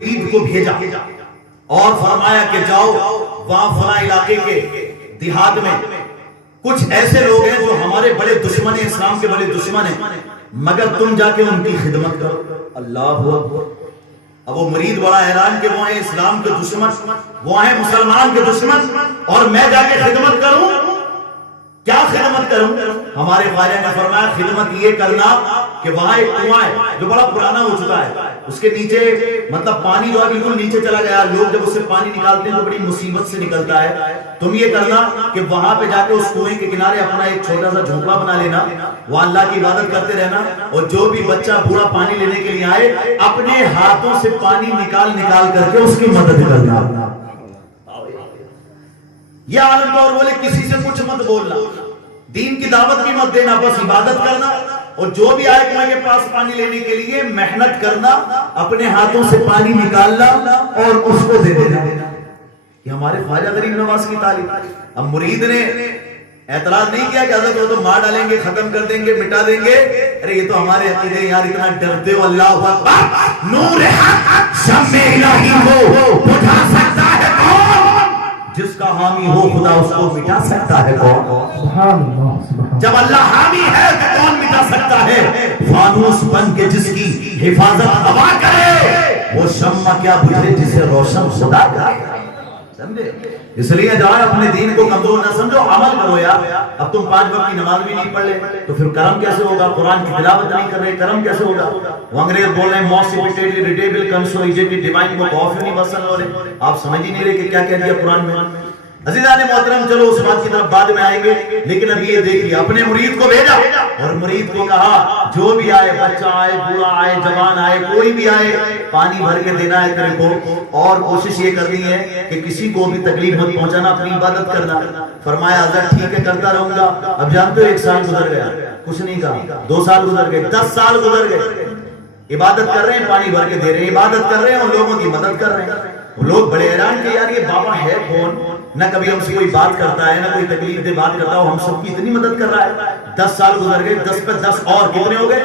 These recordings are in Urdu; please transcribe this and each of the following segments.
عید کو بھیجا اور فرمایا کہ جاؤ وہاں فلاں علاقے کے دیہات میں کچھ ایسے لوگ ہیں جو ہمارے بڑے دشمن ہیں، اسلام کے بڑے دشمن ہیں، مگر تم جا کے ان کی خدمت کرو۔ اللہ اکبر۔ اب وہ مرید بڑا حیران کہ وہ ہیں اسلام کے دشمن، وہ ہیں مسلمان کے دشمن، اور میں جا کے خدمت کروں؟ کیا خدمت کروں؟ ہمارے خواجہ نے فرمایا خدمت یہ کرنا کہ وہاں ایک کنواں ہے جو بڑا پرانا ہو چکا ہے، اس کے نیچے مطلب پانی جو ہے بالکل نیچے چلا گیا، لوگ جب اس سے پانی نکالتے ہیں تو بڑی مصیبت سے نکلتا ہے۔ تم یہ کرنا کہ وہاں پہ جا کے اس کنویں کے کنارے اپنا ایک چھوٹا سا جھونپڑا بنا لینا، وہ اللہ کی عبادت کرتے رہنا، اور جو بھی بچہ بوڑھا پانی لینے کے لیے آئے اپنے ہاتھوں سے پانی نکال نکال کر کے اس کی مدد کرنا۔ یہ عالم طور بولے کسی سے کچھ مت بولنا، دین کی دعوت بھی مت دینا، بس عبادت کرنا، اور جو بھی آئے کنویں کے پاس پانی لینے کے لیے محنت کرنا، اپنے ہاتھوں سے پانی نکالنا اور اس کو دے دینا۔ یہ ہمارے خواجہ غریب نواز کی تعلیم۔ اب مرید نے اعتراض نہیں کیا کہ حضرت وہ تو مار ڈالیں گے، ختم کر دیں گے، مٹا دیں گے، ارے یہ تو ہمارے عقیدے یار، اتنا ڈرتے ہو، اللہ اکبر، نور حق شمع الہی ہو بجھا سکتا ہے کون؟ جس کا حامی ہو خدا اس کو مٹا سکتا ہے کون؟ جب اللہ حامی ہے تو کون مٹا سکتا ہے؟ فانوس بن کے جس کی حفاظت ہوا کرے وہ شمع کیا بجھے جسے روشن خدا کرے۔ سمجھے؟ اس لیے جائے اپنے دین کو کمزور نہ سمجھو، عمل کرو یار۔ اب تم 5 وقت کی نماز بھی نہیں پڑھ لے تو پھر کرم کیسے ہوگا؟ قرآن کی تلاوت نہیں کر رہے، کرم کیسے ہوگا؟ وہ انگریز بول رہے ہیں موسیقی ریٹیبل کنسولیڈیٹڈ ڈیوائن کو کافی نہیں بسن ہو رہے، آپ سمجھ ہی نہیں رہے کہ کیا کہہ دیا قرآن میں۔ عزیزان محترم، چلو اس بات کی طرف بعد میں آئیں گے، لیکن اب یہ دیکھیے اپنے مرید کو بھیجا اور مرید کو کہا جو بھی آئے، بچہ آئے، بوڑھا آئے، جوان آئے، کوئی بھی آئے، پانی بھر کے دینا ہے تیرے کو، اور کوشش یہ کرنی ہے کہ کسی کو بھی تکلیف مت پہنچانا، اپنی عبادت کرنا۔ فرمایا حضرت ٹھیک ہے کرتا رہوں گا۔ اب جانتے ہو 1 سال گزر گیا، کچھ نہیں کہا، 2 سال گزر گئے، 10 سال گزر گئے، عبادت کر رہے ہیں، پانی بھر کے دے رہے ہیں، عبادت کر رہے ہیں اور لوگوں کی مدد کر رہے ہیں۔ وہ لوگ بڑے حیران کہ یار یہ بابا ہے کون، نہ کبھی ہم سے کوئی بات کرتا ہے، نہ کوئی تکلیف دے بات کرتا ہے، ہم سب کی اتنی مدد کر رہا ہے۔ 10 سال گزر گئے، 10 پہ 10 اور کتنے ہو گئے؟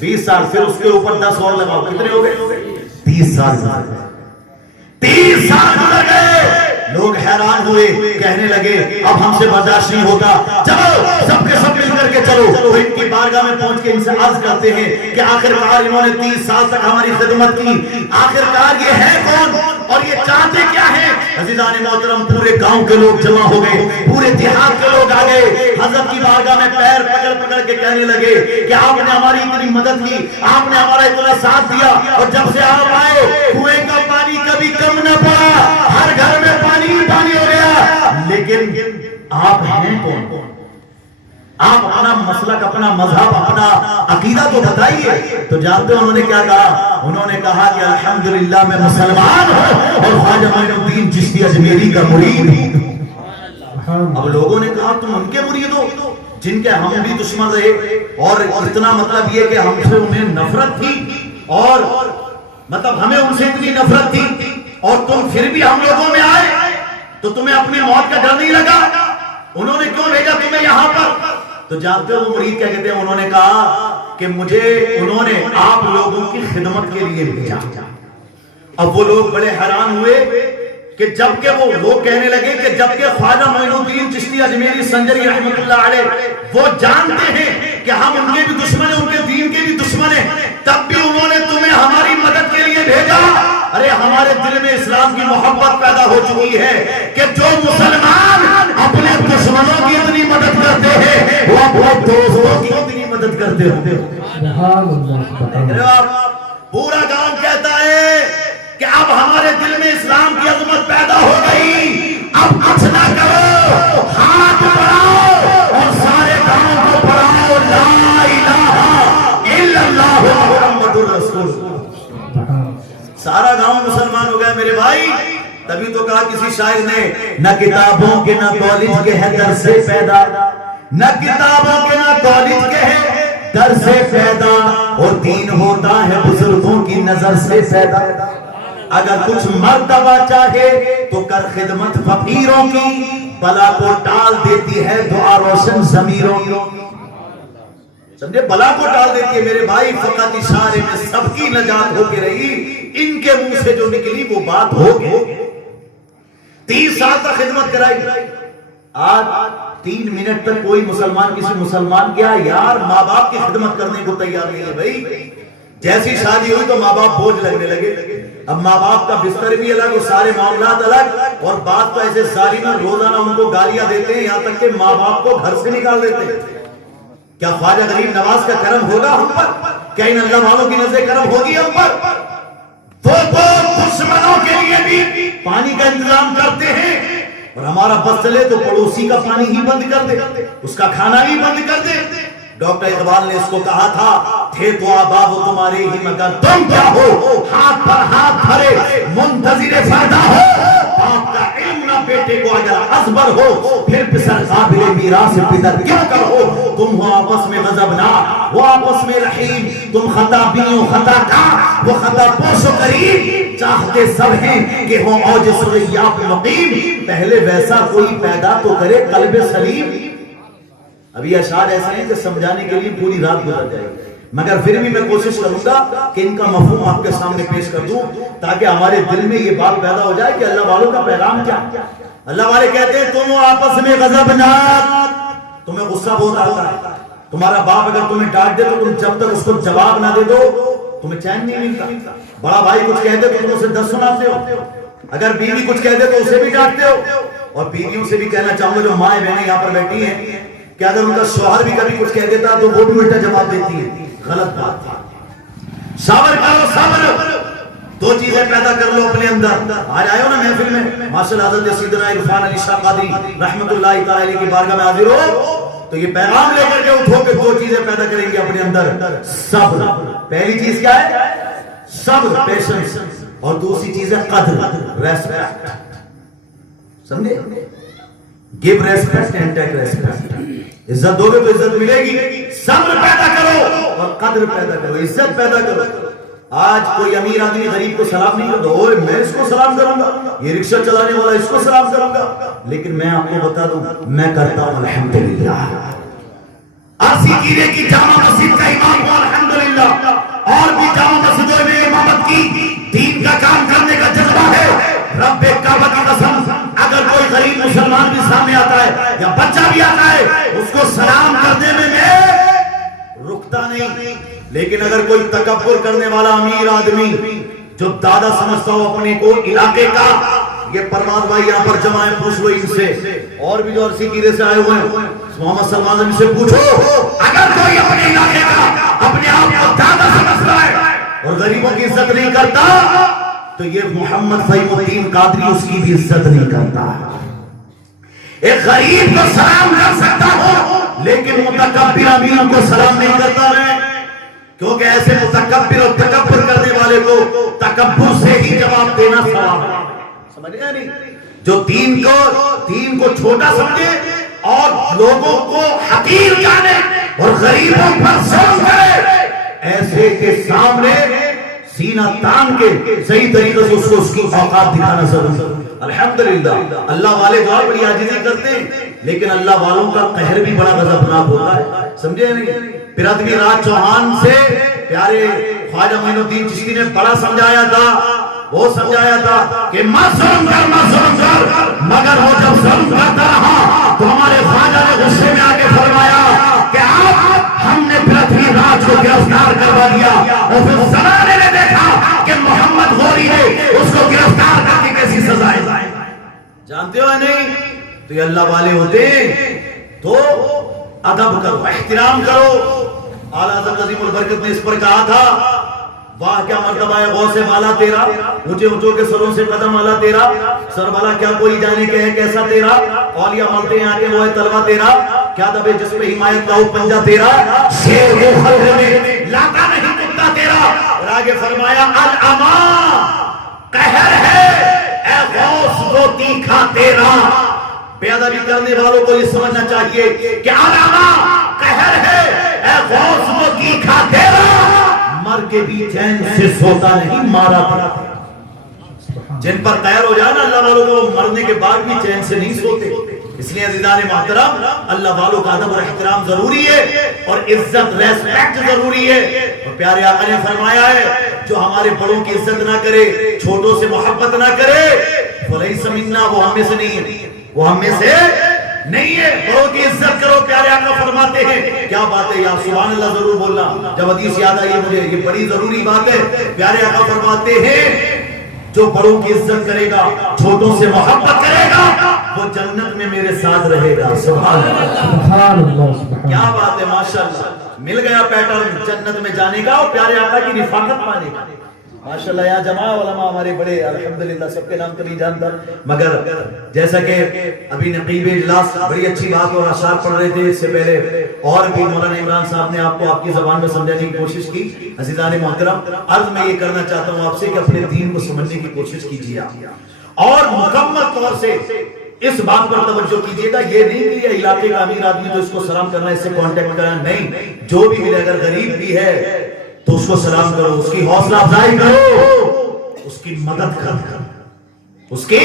20 سال، پھر اس کے اوپر 10 اور لگاؤ، کتنے ہو گئے؟ 30 سال گزر گئے۔ 30 سال گزر گئے، لوگ حیران ہوئے، کہنے لگے اب ہم سے برداشت نہیں ہوتا، چلو سب کے سب مل کر کے چلو۔ تو ان کی بارگاہ میں پہنچ کے ان سے عرض کرتے ہیں کہ آخرکار انہوں نے 30 سال تک ہماری خدمت کی، آخرکار یہ ہے کون اور یہ چاہتے کیا ہیں؟ عزیزان محترم، پورے گاؤں کے لوگ جمع ہو گئے، پورے دیہات کے لوگ آ گئے، حضرت کی بارگاہ میں پیر پکڑ پکڑ کے کہنے لگے کہ آپ نے ہماری اتنی مدد کی، آپ نے ہمارا اتنا ساتھ دیا، اور جب سے آپ آئے کنویں کا پانی کبھی کم نہ پڑا، ہر گھر میں پانی ہی پانی ہو گیا۔ لیکن آپ ہیں کون؟ آپ اپنا مسلک، اپنا مذہب، اپنا عقیدہ تو بتائیے۔ تو جانتے ہو انہوں نے کیا کہا؟ انہوں نے کہا کہ الحمدللہ میں مسلمان ہوں اور خواجہ معین الدین چشتی اجمیری کا مرید ہوں۔ اب لوگوں نے کہا تم ان کے مرید ہو جن کے ہم بھی دشمن رہے، اور اتنا مطلب یہ کہ ہم سے انہیں نفرت تھی، اور مطلب ہمیں ان سے اتنی نفرت تھی، اور تم پھر بھی ہم لوگوں میں آئے تو تمہیں اپنی موت کا ڈر نہیں لگا؟ انہوں نے کیوں بھیجا تمہیں یہاں پر؟ تو جانتے ہو وہ مرید کیا کہتے ہیں؟ انہوں نے کہا کہ مجھے انہوں نے آپ لوگوں کی خدمت کے لیے بھیجا۔ اب وہ لوگ بڑے حیران ہوئے کہ جبکہ وہ لوگ کہنے لگے کہ جبکہ خواجہ معین الدین چشتی اجمیری سنجری رحمۃ اللہ علیہ وہ جانتے ہیں کہ ہم ان کے بھی دشمن ہیں، ان کے دین کے بھی دشمن ہیں، تب بھی انہوں نے تمہیں ہماری مدد کے لیے بھیجا۔ ارے ہمارے دل میں اسلام کی محبت پیدا ہو چکی ہے کہ جو مسلمان اپنے دشمنوں کی اتنی مدد کرتے ہیں وہ اپنے دوستوں کی اتنی مدد کرتے ہوتے ہیں۔ پورا گاؤں کہتا ہے کہ اب ہمارے دل میں اسلام کی عظمت پیدا ہو گئی، اب کچھ نہ کرو، ہاتھ بڑھاؤ اور سارے گاؤں کو پڑھاؤ لا الہ الا اللہ محمد الرسول۔ سارا گاؤں مسلمان ہو گیا میرے بھائی۔ تبھی تو کہا کسی شاعر نے نہ کتابوں کے نہ کالج کے ہے در سے پیدا، نہ کتابوں کے نہ کالج کے ہے در سے پیدا، اور دین ہوتا ہے بزرگوں کی نظر سے پیدا۔ اگر کچھ مرتبہ چاہے تو کر خدمت فقیروں کی، بلا کو ٹال دیتی ہے دعا روشن ضمیروں کی۔ سمجھے؟ بلا کو ٹال دیتی ہے میرے بھائی. فقط اشارے میں سب کی نجات ہو کے رہی, ان کے منہ سے جو نکلی وہ بات ہو گئی. 30 سال تک خدمت کرائی. آج 3 منٹ تک کوئی مسلمان کسی مسلمان کیا یار ماں باپ کی خدمت کرنے کو تیار نہیں ہے بھائی. جیسی شادی ہوئی تو ماں باپ بوجھ لگنے لگے. اب ماں باپ کا بستر بھی الگ اور سارے معاملات الگ, اور بات تو ایسے ظالم ہیں روزانہ ان کو گالیاں دیتے ہیں, یہاں تک کہ ماں باپ کو گھر سے نکال دیتے ہیں. کیا خواجہ غریب نواز کا کرم ہوگا ہم پر؟ کیا ان اللہ والوں کی نظر کرم ہوگی ہم پر؟ وہ تو دشمنوں کے لیے بھی پانی کا انتظام کرتے ہیں, اور ہمارا بس چلے تو پڑوسی کا پانی ہی بند کر دے, اس کا کھانا ہی بند کر دے. ڈاکٹر اقبال نے اس کو کہا تھا, تھے تو آبا وہ تمہارے ہی مگر تم کیا ہو, ہاتھ پر ہاتھ دھرے منتظر فائدہ ہو. باپ کا علم نہ بیٹے کو اگر ازبر ہو, پھر پسر قابل میراث پدر کیوں کر ہو. تم ہو آپس میں غضبناک وہ آپس میں رحیم, تم خطا بیوں خطا کا وہ خطا پوش و قریب. چاہتے سب ہیں کہ ہوں اوج سریاب مقیم, پہلے ویسا کوئی پیدا تو کرے قلب سلیم. ابھی اشعار ایسے ہیں کہ سمجھانے کے لیے پوری رات گزر جائے, مگر پھر بھی میں کوشش کروں گا کہ ان کا مفہوم آپ کے سامنے پیش کر دوں, تاکہ ہمارے دل میں یہ بات پیدا ہو جائے کہ اللہ والوں کا پیغام کیا. اللہ والے کہتے ہیں تم آپس میں غضبناک, تمہیں غصہ بہت آتا ہے. تمہارا باپ اگر تمہیں ڈانٹ دے تو تم جب تک اس کو جواب نہ دے دو تمہیں چین نہیں ملتا. بڑا بھائی کچھ کہہ دے تو تم اسے 10 سناتے ہو. اگر بیوی کچھ کہہ دے تو اسے بھی ڈانٹتے ہو. اور بیویوں سے بھی کہنا چاہوں گا جو مائیں بہنیں یہاں پر بیٹھی ہیں, کہ اگر ان کا شوہر بھی کبھی کچھ کہہ دیتا تو وہ بھی الٹا جواب دیتی ہے, غلط بات ہے. صبر کرو صبر, 2 چیزیں پیدا کر لو اپنے اندر. آج آئے ہو نا محفل میں, ماشاءاللہ حضرت سیدنا عرفان علی شاہ قادری رحمت اللہ تعالی کی بارگاہ میں حاضر ہو تو یہ پیغام لے کر کے اٹھو کہ 2 چیزیں پیدا کریں گے اپنے اندر. صبر, پہلی چیز کیا ہے؟ صبر, پیشنس. اور دوسری چیز ہے قدر, ریسپیکٹ. سمجھے؟ give respect and take respect. عزت دو گے تو عزت ملے گی. صبر پیدا کرو اور قدر پیدا کرو, عزت پیدا کرو. آج کوئی امیر آدمی غریب کو سلام نہیں کرتا, اوے میں اس کو سلام کروں گا, یہ رکشہ چلانے والا اس کو سلام کروں گا. لیکن میں آپ کو بتا دوں میں کرتا ہوں الحمدللہ. عرصی کیرے کی جامع مسجد کا امام ہوں الحمدللہ, اور بھی جامع مسجدوں میں امامت کی, دین کا کام کرنے کا جذبہ ہے. رب کعبہ کی قسم اگر کوئی غریب مسلمان بھی سامنے آتا ہے یا بچہ بھی آتا ہے اس کو سلام کرنے میں رکتا نہیں. لیکن اگر کوئی تکبر کرنے والا امیر آدمی جو دادا سمجھتا ہو اپنے کو علاقے کا, یہ پرواز بھائی یہاں پر جمع ہے, پوچھ لو ان سے, اور بھی جو عرصی کیرے سے آئے ہوئے ہیں محمد سلمان علیہ سے پوچھو, اگر کوئی اپنے علاقے کا اپنے آپ کو دادا سمجھتا ہے اور غریبوں کی عزت نہیں کرتا تو یہ محمد فہیم الدین قادری اس کی بھی عزت نہیں کرتا. ایک غریب کو سلام کر سکتا ہو لیکن متکبر امیروں کو سلام نہیں کرتا ہے, کیونکہ ایسے متکبر اور تکبر کرنے والے کو تکبر سے ہی جواب دینا ثواب ہے. سمجھ گئے نہیں؟ جو دین کو چھوٹا سمجھے اور لوگوں کو حقیر جانے اور غریبوں پر ظلم کرے, ایسے کے سامنے سینہ تان کے صحیح طریقے سے اس کی اوقات دکھانا ضروری. الحمدللہ اللہ والے دعا بڑی عاجزی کرتے ہیں, لیکن اللہ والوں کا قہر بھی بڑا غضبناک ہوتا ہے. سمجھے نہیں؟ پھر آدمی راج چوہان سے پیارے خواجہ معین الدین چشتی نے بڑا سمجھایا تھا. وہ سمجھایا تھا کہ مت ظلم کر, مگر وہ جب ظلم کرتا رہا تو ہمارے خواجہ نے غصے میں آ کے فرمایا کہ ہم نے پرتھوی راج کو گرفتار کروا دیا, اور پھر زمانے نے دیکھا کہ محمد غوری نے اس کو گرفتار کر کے کیسی سزا ہے. جانتے ہو نہیں؟ تو یہ اللہ والے ہوتے تو ادب کرو, احترام کرو. اعلیٰ حضرت عظیم البرکت نے اس پر کہا تھا, واہ کیا مرتبہ ہے غوث بالا تیرا, اونچے اونچوں کے سروں سے قدم آلا تیرا, سر والا کیا کوئی جانے کہ ہے کیسا تیرا, اولیاء ملتے ہیں آگے وہ ہے طلبہ تیرا, کیا دبے جس پہ حمایت کا ہو پنجہ تیرا, شیر کو خلوے میں لاتا نہیں کتا تیرا. اور آگے فرمایا الاما قہر ہے اے غوث وہ تیکھا تیرا. بے ادبی کرنے والوں کو یہ سمجھنا چاہیے کہ الاما قہر ہے اے غوث وہ تیکھا تیرا, مر کے بھی چین سے سوتا نہیں مارا تھا. جن پر قہر ہو جائے نا اللہ والوں کو, مرنے کے بعد بھی چین سے نہیں سوتے. اس لیے عزیزان محترم اللہ والوں کا ادب اور احترام ضروری ہے اور عزت ریسپیکٹ ضروری ہے. اور پیارے آقا نے فرمایا ہے جو ہمارے بڑوں کی عزت نہ کرے, چھوٹوں سے محبت نہ کرے, فلیس منا, وہ ہم میں سے نہیں ہے, وہ ہم میں سے نہیں ہے. بڑوں کی عزت کرو. پیارے آقا فرماتے ہیں, کیا بات ہے یا سبحان اللہ ضرور بولنا, جب حدیث یاد آئی ہے مجھے, یہ بڑی ضروری بات ہے. پیارے آقا فرماتے ہیں جو بڑوں کی عزت کرے گا, چھوٹوں سے محبت کرے گا, وہ جنت میں میرے ساتھ رہے گا. سبحان اللہ, کیا بات ہے, ماشاءاللہ. مل گیا پیٹرن جنت میں جانے کا اور پیارے آقا کی رفاقت پانے کا. ماشاءاللہ یہاں جمع علماء ہمارے بڑے, الحمدللہ سب کے نام تو نہیں جانتا, مگر جیسا کہ ابھی نقیب اجلاس بڑی اچھی بات اور اشعار پڑھ رہے تھے, اس سے پہلے اور بھی مولانا عمران صاحب نے آپ کو آپ کی زبان میں سمجھانے کی کوشش کی. عزیزان محترم, عرض میں یہ کرنا چاہتا ہوں آپ سے کہ اپنے دین کو سمجھنے کی کوشش کیجیے آپ, اور مکمل طور سے اس بات پر توجہ کیجیے گا. یہ نہیں کہ یہ علاقے کا امیر آدمی تو اس کو سلام کرنا, اس سے کانٹیکٹ کرنا, نہیں. جو بھی ملے, اگر غریب بھی ہے تو اس کو سلام کرو, اس کی حوصلہ افزائی کرو, اس کی مدد کرو, اس کی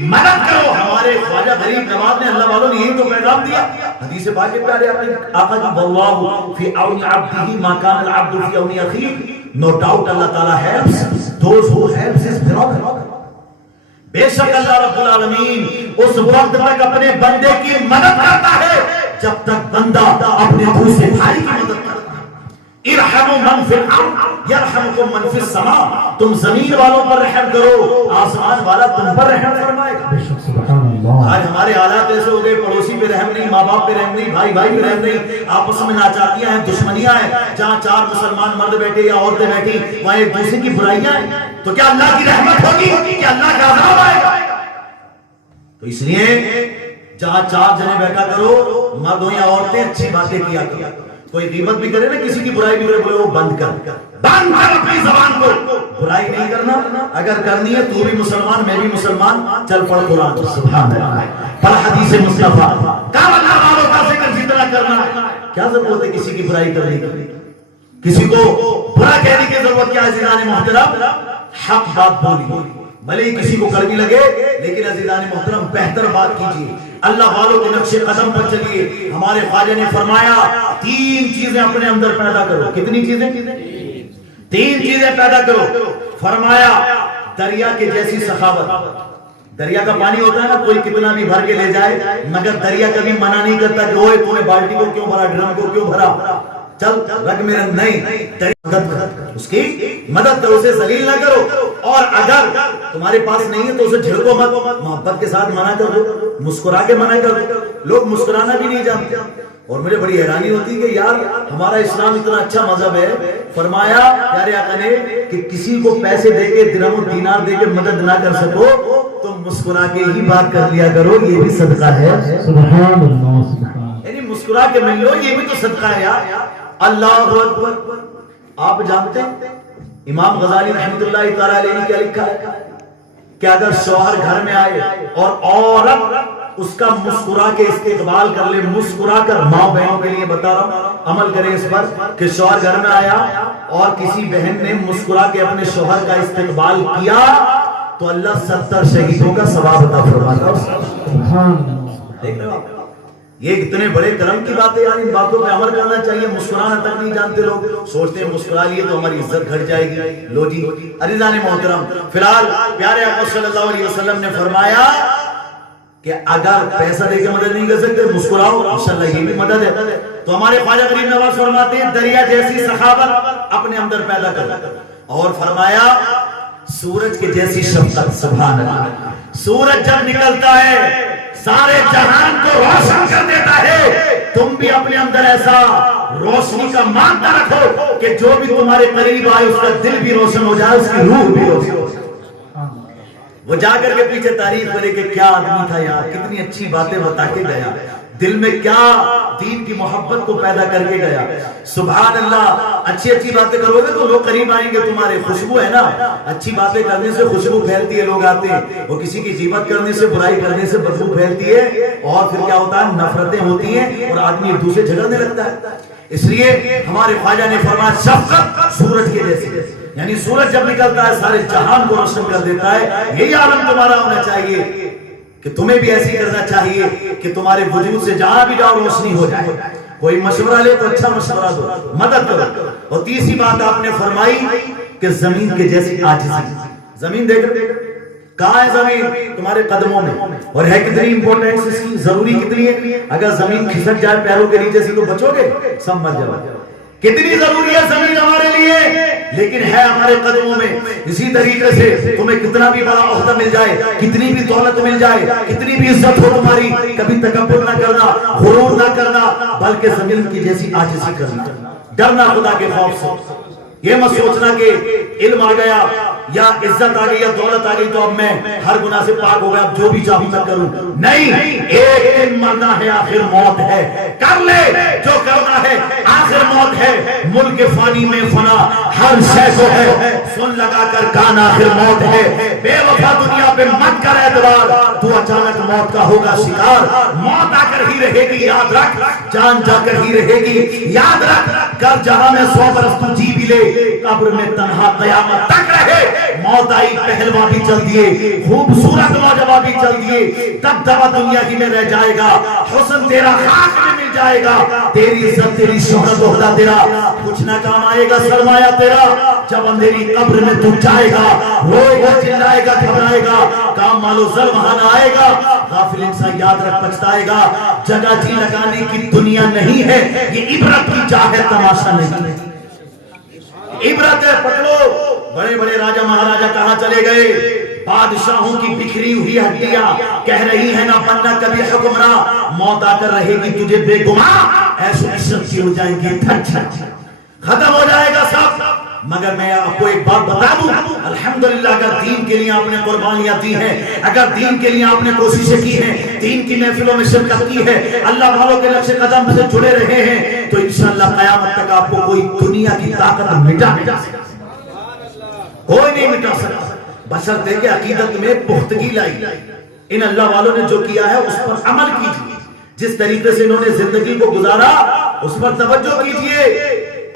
مدد کرو. ہمارے خواجہ غریب نواز نے, اللہ والوں نے یہی تو پیغام دیا. حدیث پاک کے پیارے آقا کی واللہ فی عون عبدہ ما کان العبد فی عون اخیہ. نو ڈاؤٹ اللہ تعالی helps those who helps his brother. بے شک اللہ رب العالمین اس وقت تک اپنے بندے کی مدد کرتا ہے جب تک بندہ اپنے دوسرے بھائی کی مدد کرتا ہے. ارحموا من فی الارض یرحمکم من فی السماء. تم زمین والوں پر رحم کرو, آسمان والا تم پر رحم فرمائے گا. آج ہمارے حالات ایسے ہو گئے, پڑوسی پہ رحم نہیں, ماں باپ پہ رحم نہیں, بھائی بھائی پہ رحم نہیں, آپس میں ناچاکیاں ہیں, دشمنیاں ہیں. جہاں 4 مسلمان مرد بیٹھے یا عورتیں بیٹھی وہاں ایک دوسرے کی برائیاں ہیں, تو کیا اللہ کی رحمت ہوگی کہ اللہ کا عذاب آئے گا؟ تو اس لیے جہاں 4 جنے بیٹھا کرو, مرد ہو یا عورتیں, اچھی باتیں کیا کرو. کوئی غیبت بھی کرے نا, کسی کی برائی بھی کرے, بولے وہ بند کر اپنی زبان کو. برائی نہیں کرنا, اگر کرنی ہے تو بھی مسلمان میں بھی مسلمان, چل پڑھ قرآن, سبحان اللہ, پڑھ حدیث مصطفیٰ, کام اللہ والوں کا ذکر جتنا کرنا ہے. کیا ضرورت ہے کسی کی برائی کرنے کی, کسی کو برا کہنے کی ضرورت کیا ہے؟ عزیزان محترم, حق بات بولی, بھلے ہی کسی کو کڑوی لگے, لیکن عزیزان محترم بہتر بات کیجیے, اللہ والوں کے نقش قدم پر چلیے. ہمارے خواجہ نے فرمایا 3 چیزیں اپنے اندر پیدا کرو. کتنی چیزیں؟ 3 چیزیں پیدا کرو. فرمایا دریا کے جیسی سخاوت. دریا کا پانی ہوتا ہے نا, کوئی کتنا بھی بھر کے لے جائے, مگر دریا کبھی منع نہیں کرتا کہ اوئے تو نے بالٹی کو کیوں بھرا, ڈرم کو کیوں بھرا, چل رکھ میرا, نہیں. اس کی مدد کرو, اسے ذلیل نہ کرو. اور اگر تمہارے پاس نہیں ہے تو اسے جھڑکو مت, محبت کے ساتھ منع کر دو, مسکرا کے منع کر دو. لوگ مسکرانا بھی نہیں جانتے, اور مجھے بڑی حیرانی ہوتی ہے کہ یار ہمارا اسلام اتنا اچھا مذہب ہے. فرمایا پیارے آقا نے کہ کسی کو پیسے دے کے, درہم و دینار دے کے مدد نہ کر سکو تو مسکرا کے ہی بات کر لیا کرو, یہ بھی صدقہ ہے. سبحان اللہ, یعنی مسکرا کے مل لو, یہ بھی تو صدقہ ہے یار. اللہ اکبر. آپ جانتے ہیں امام غزالی رحمۃ اللہ تعالی علیہ نے کیا لکھا ہے کہ اگر شوہر گھر میں آئے اور عورت اس کا مسکرا کے استقبال کر لے, مسکرا کر, ماں بہنوں کے لیے بتا رہا ہوں, عمل کرے اس پر کہ شوہر گھر میں آیا اور کسی بہن نے مسکرا کے اپنے شوہر کا استقبال کیا تو اللہ 70 شہیدوں کا ثواب عطا فرماتا ہے. دیکھ رہے ہو آپ, یہ اتنے بڑے کرم کی باتیں, یار ان باتوں پہ عمل کرنا چاہیے. مسکرانا تک نہیں جانتے لوگ, سوچتے ہیں مسکرا لیے تو ہماری عزت گھٹ جائے گی. لو جی عزیزان محترم, فی الحال پیارے آقا صلی اللہ علیہ وسلم نے فرمایا کہ اگر پیسہ دے کے مدد نہیں کر سکتے, مسکراؤ, انشاءاللہ یہ بھی مدد ہے. تو ہمارے خواجہ غریب نواز فرماتے ہیں دریا جیسی سخاوت اپنے اندر پیدا کر. اور فرمایا سورج کے جیسی شفقت. سبحان اللہ, سورج جب نکلتا ہے سارے جہان کو روشن کر دیتا ہے, تم بھی اپنے اندر ایسا روشنی کا مانتا رکھو کہ جو بھی تمہارے قریب آئے اس کا دل بھی روشن ہو جائے, اس کی روح بھی روشن ہو جائے. وہ جا کر کے پیچھے تعریف کرے کہ کیا آدمی تھا یار, کتنی اچھی باتیں بتا کے گیا, دل میں کیا دین کی محبت کو پیدا کر کے گیا. سبحان اللہ, اچھی اچھی باتیں کرو گے تو لوگ قریب آئیں گے تمہارے. خوشبو ہے نا, اچھی باتیں کرنے سے خوشبو پھیلتی ہے, لوگ آتے ہیں. وہ کسی کی غیبت کرنے سے, برائی کرنے سے بدبو پھیلتی ہے, اور پھر کیا ہوتا ہے, نفرتیں ہوتی ہیں اور آدمی ایک دوسرے جھگڑنے لگتا ہے. اس لیے ہمارے خواجہ نے فرمایا شفقت سورج کے جیسی, یعنی سورج جب نکلتا ہے سارے جہان کو روشن کر دیتا ہے. یہی عالم تمہارا ہونا چاہیے. کہ تمہیں بھی ایسی کرنا چاہیے کہ تمہارے وجود سے جہاں بھی جاؤ روشنی ہو جائے. کوئی مشورہ لے تو اچھا مشورہ دو, مدد کرو. اور تیسری بات آپ نے فرمائی کہ زمین کے جیسی عاجزی. زمین دیکھ کہاں ہے؟ زمین تمہارے قدموں میں. اور ہے کتنی امپورٹنس اس کی, ضروری کتنی ہے. اگر زمین کھسک جائے پیروں کے نیچے سے تو بچو گے, سب مر جاؤ. کتنی ضروری ہے زمین ہمارے لیے, لیکن ہے ہمارے قدموں میں. اسی طریقے سے تمہیں کتنا بھی بڑا عہدہ مل جائے, کتنی بھی دولت مل جائے, کتنی بھی عزت ہو تمہاری, کبھی تکبر نہ کرنا, غرور نہ کرنا, بلکہ زمین کی جیسی عاجزی کرنا. ڈرنا خدا کے خوف سے. یہ مت سوچنا کہ علم آ گیا یا عزت آ گئی یا دولت آ گئی تو اب میں ہر گناہ سے پاک ہو گیا, اب جو بھی چاہوں میں کروں. نہیں, ایک دن مرنا ہے, آخر موت ہے. کر لے جو کرنا ہے, آخر موت ہے. ملک فانی میں فنا ہر شے کو ہے, سن لگا کر کان آخر موت ہے. بے وفا دنیا پہ مت کر اعتبار, تو اچانک موت کا ہوگا شکار. موت آ کر ہی رہے گی یاد رکھ, جان جا کر ہی رہے گی یاد رکھ. کر جہاں میں 100 برس تو جی بھی لے, قبر میں تنہا قیامت تک رہے. موت آئی پہلوا بھی چل دیے, خوبصورت نوجوان بھی چل دیے, تب دبا دنیا ہی میں رہ جائے گا. حسن تیرا خاک میں مل جائے گا, تیری عزت تیری شہرت عہدہ تیرا کچھ نہ کام آئے گا. سرمایہ تیرا جب اندھیری قبر میں تو جائے گا, روئے گا, چلائے گا, گھبرائے گا, کام مالو زر وہاں نہ آئے گا. غافل انسان یاد رکھ پچھتائے گا. جگہ جی لگانے کی دنیا نہیں ہے, یہ عبرت کی جا ہے, تماشا نہیں ہے. عبرت ہے, پکڑو. بڑے بڑے راجہ مہاراجہ کہاں چلے گئے؟ بادشاہوں کی بکھری ہوئی ہڈیاں کہہ رہی ہیں نہ بننا کبھی حکمراں. موت آ کر رہے گی تجھے بے گماں, ایسو عشرت کی ہو جائیں گی, ختم ہو جائے گا سب. مگر میں آپ کو ایک بات بتا دوں, الحمدللہ اگر دین کے لیے آپ نے قربانیاں دی ہیں, اگر دین کے لیے آپ نے کوششیں کی ہیں, دین کی محفلوں میں شرکت کی ہے, اللہ والوں کے نقش قدم سے جڑے رہے ہیں, تو انشاءاللہ قیامت تک آپ کو کوئی دنیا کی طاقت مٹا نہیں سکتا, کوئی نہیں مٹا سکتا. بشرطے کہ عقیدت میں پختگی لائی. ان اللہ والوں نے جو کیا ہے اس پر عمل کیجیے, جس طریقے سے انہوں نے زندگی کو گزارا اس پر توجہ کیجیے.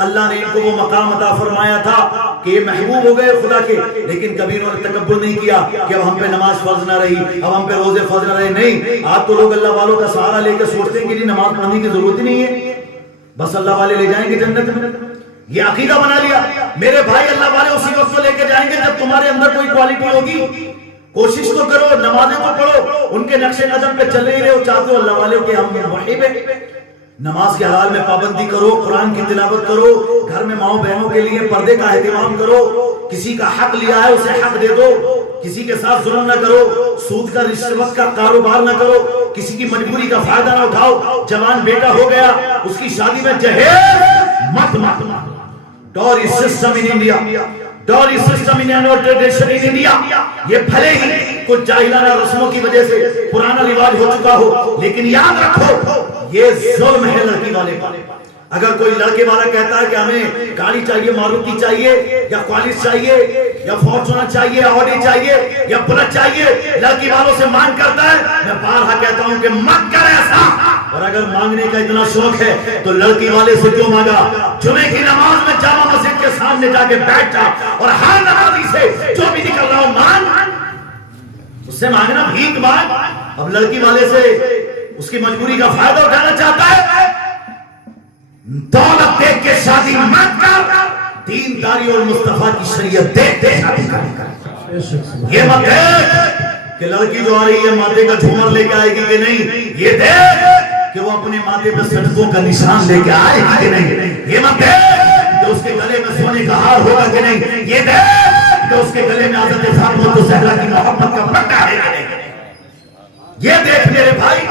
اللہ نے ان کو وہ مقام عطا فرمایا تھا کہ یہ محبوب ہو گئے خدا کے, لیکن کبھی انہوں نے تکبر نہیں کیا کہ اب ہم پہ نماز فرض نہ رہی, اب ہم پہ روزے فرض نہ رہے. نہیں, آپ تو لوگ اللہ والوں کا سہارا لے کے سوچتے ہیں کہ نماز پڑھنے کی ضرورت ہی نہیں ہے, بس اللہ والے لے جائیں گے جنت میں. یہ عقیدہ بنا لیا. میرے بھائی, اللہ والے اسی وقت کو لے کے جائیں گے جب تمہارے اندر کوئی کوالٹی ہوگی. کوشش تو کرو, نمازیں تو پڑھو, ان کے نقش قدم پہ چل رہے ہو, چاہتے ہو اللہ والوں کے ہم محب ہیں. نماز کے حال میں پابندی کرو, قرآن کی تلاوت کرو, گھر میں ماؤں بہنوں کے لیے پردے کا اہتمام کرو, کسی کا حق لیا ہے اسے حق دے دو, کسی کے ساتھ ظلم نہ کرو, سود کا رشوت کا کاروبار نہ کرو, کسی کی مجبوری کا فائدہ نہ اٹھاؤ. جوان بیٹا ہو گیا, اس کی شادی میں جہیز مت مت. Dowry system in India, dowry system in tradition in India, یہ بھلے ہی کچھ جاہلانہ رسموں کی وجہ سے پرانا رواج ہو چکا ہو, لیکن یاد رکھو یہ ظلم ہے لڑکی والے پر. اگر کوئی لڑکے والا کہتا ہے کہ ہمیں گاڑی چاہیے, ماروتی چاہیے, یا کوالس چاہیے, یا فارچونر چاہیے, آڈی چاہیے, یا بلٹ چاہیے, لڑکی والوں سے مانگ کرتا ہے, میں بارہا کہتا ہوں کہ مت کر ایسا. اور اگر مانگنے کا اتنا شوق ہے تو لڑکی والے سے کیوں مانگا؟ جمعے کی نماز میں جامع مسجد کے سامنے جا کے بیٹھ جا, اور ہر نمازی سے جو بھی نکل رہا ہوں مانگ, اس سے مانگنا, بھیک مانگ. اب لڑکی والے سے اس کی مجبوری کا فائدہ اٹھانا چاہتا ہے, دولت دیکھ کے شادی مت کر, دینداری اور مصطفیٰ کی شریعت دیکھ کے شادی کر. یہ مت دیکھ کہ لڑکی جو آ رہی ہے ماتھے کا جھومر لے کے آئے گی کہ نہیں, یہ دیکھ کہ وہ اپنے ماتھے پہ صدقوں کا نشان لے کے آئے گی کہ نہیں. یہ مت دیکھ کہ اس کے گلے میں سونے کا ہار ہوگا کہ نہیں. یہ دیکھ کہ اس کے گلے میں حضرت فاطمہ الزہرا کی محبت کا پٹا ہے کہ نہیں. یہ دیکھ میرے بھائی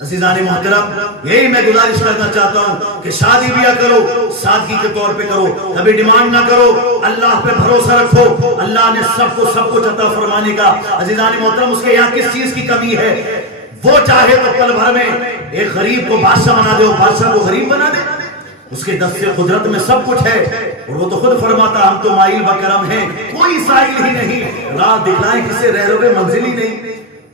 عزیزان محترم, یہی میں گزارش کرنا چاہتا ہوں کہ شادی بیاہ کرو, سادگی کے طور پہ کرو, کبھی ڈیمانڈ نہ کرو, اللہ پہ بھروسہ رکھو. اللہ نے سب کو سب کچھ عطا فرمانے کا. عزیزان محترم, اس کے یہاں کس چیز کی کمی ہے؟ وہ چاہے تو پل بھر میں ایک غریب کو بادشاہ بنا دے, اور بادشاہ کو غریب بنا دے. اس کے دست قدرت میں سب کچھ ہے, اور وہ تو خود فرماتا ہم تو مائل بکرم ہیں, کوئی سائل ہی نہیں, راہ دکھلائیں کسے رہ روے منزل ہی نہیں.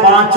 5